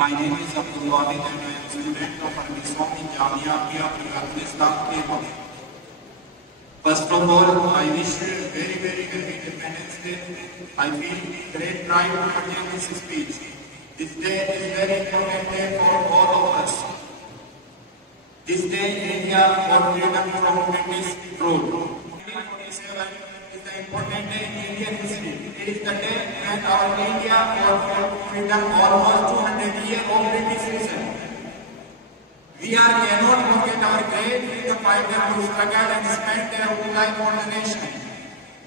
My name is Wahid and I am a student of Jamia Afghanistan, Khyerwa. First of all, I wish you a very, very happy Independence Day. I feel great pride to give this speech. This day is a very important day for all of us. This day in India for freedom from British rule. 1947 is the important day in Indian history. It is the day when our India got freedom almost 200 years of British rule. We cannot forget our great freedom fighters who struggled and spent their whole life for the nation.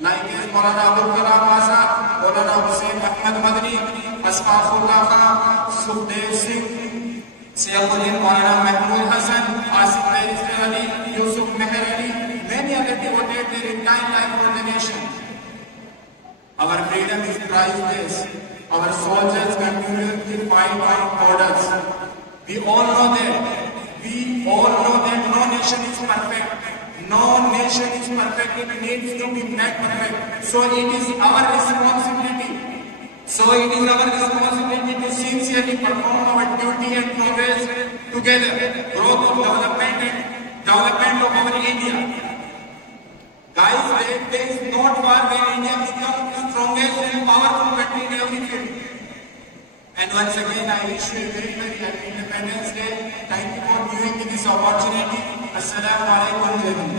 Like Maulana Abul Kalam Azad, Maulana Hussain Ahmad Madani, Asfaqullah Khan, Sukhdev Singh, Sayyidul Maulana Mahmud Hassan, Asif Barrister Ali, Yusuf Meher Ali, many other devoted their entire life for the nation. Our freedom is priceless. Our soldiers continue to fight our borders. We all know that. No nation is perfect. No nation is perfect. It needs to be made perfect. So it is our responsibility. To sincerely perform our duty and progress together. Growth of development of our India. Guys, that day is not far when India becomes the strongest and powerful country in every field. And once again, I wish you a very, very happy Independence Day. Thank you for giving me this opportunity. Assalamu alaikum.